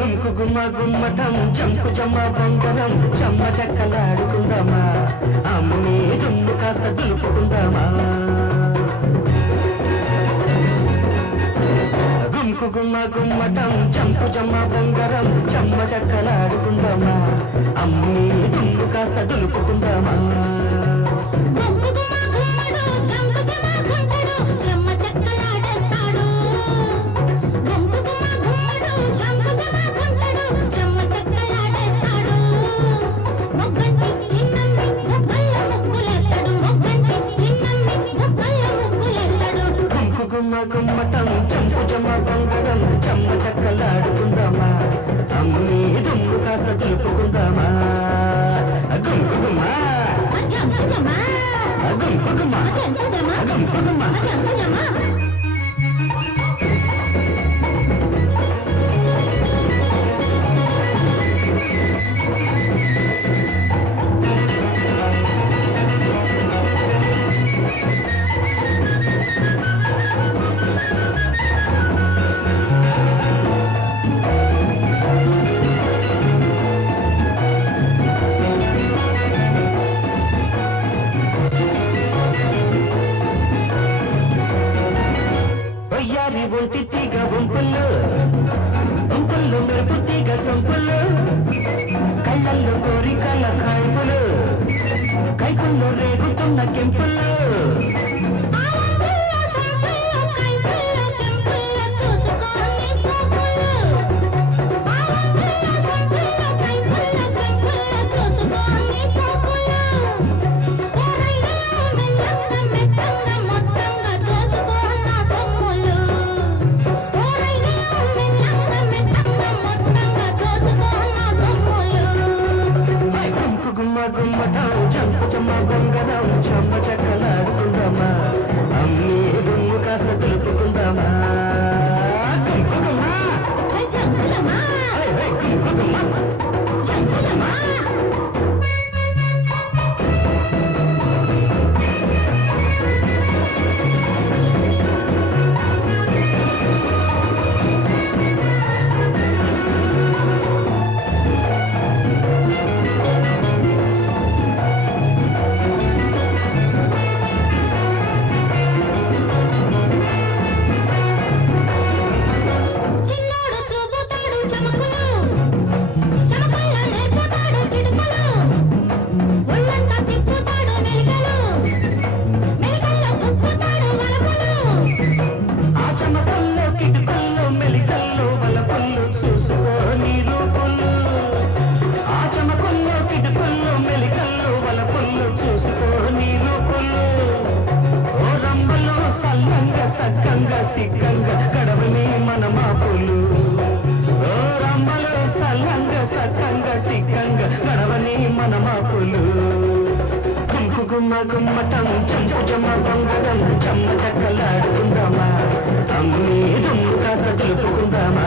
గుమ్కు గుమ్మ గుమ్మటం చంపు జమ్మ బంగారం చెమ్మ చెక్కలాడుకుందామా? అమ్మే దుమ్ము కాస్త దులుపుకుందామా? గుమ్కు గుమ్మ గుమ్మటం చంపు జమ్మ బంగారం చెమ్మ చెక్కలాడుకుందామా? అమ్మే దుమ్ము కాస్త దులుపుకుందామా? గుమ్మ గుమ్మటం చంపు జమ్మ బంగారం చెమ్మ చెక్కలాడుకుందామా అమ్మి దుమ్ము కాస్త తెలుపుకుందామా గుంపు గుమ్మ గుంపు గుమ్మ గుంపు గుమ్మ గుంపు గుమ్మ ఒంటి తీగ మెరుపు తీగ సొంపుల్లో కళ్ళల్లో కోరికల కాయపులు కైకుల్లో రేగుతున్న కెంపుల్లో. సక్కంగా సిక్కంగా మన మాపులు. ఓ సల్లంగా సక్కంగా సిక్కంగా గడవని మన మాపులు. గుంపు గుమ్మ గుమ్మటం చంపు జమ్మ బంగారం చెమ్మ చెక్కలాడుకుందామా? అమ్మి దుమ్ము కాస్త తెలుపుకుందామా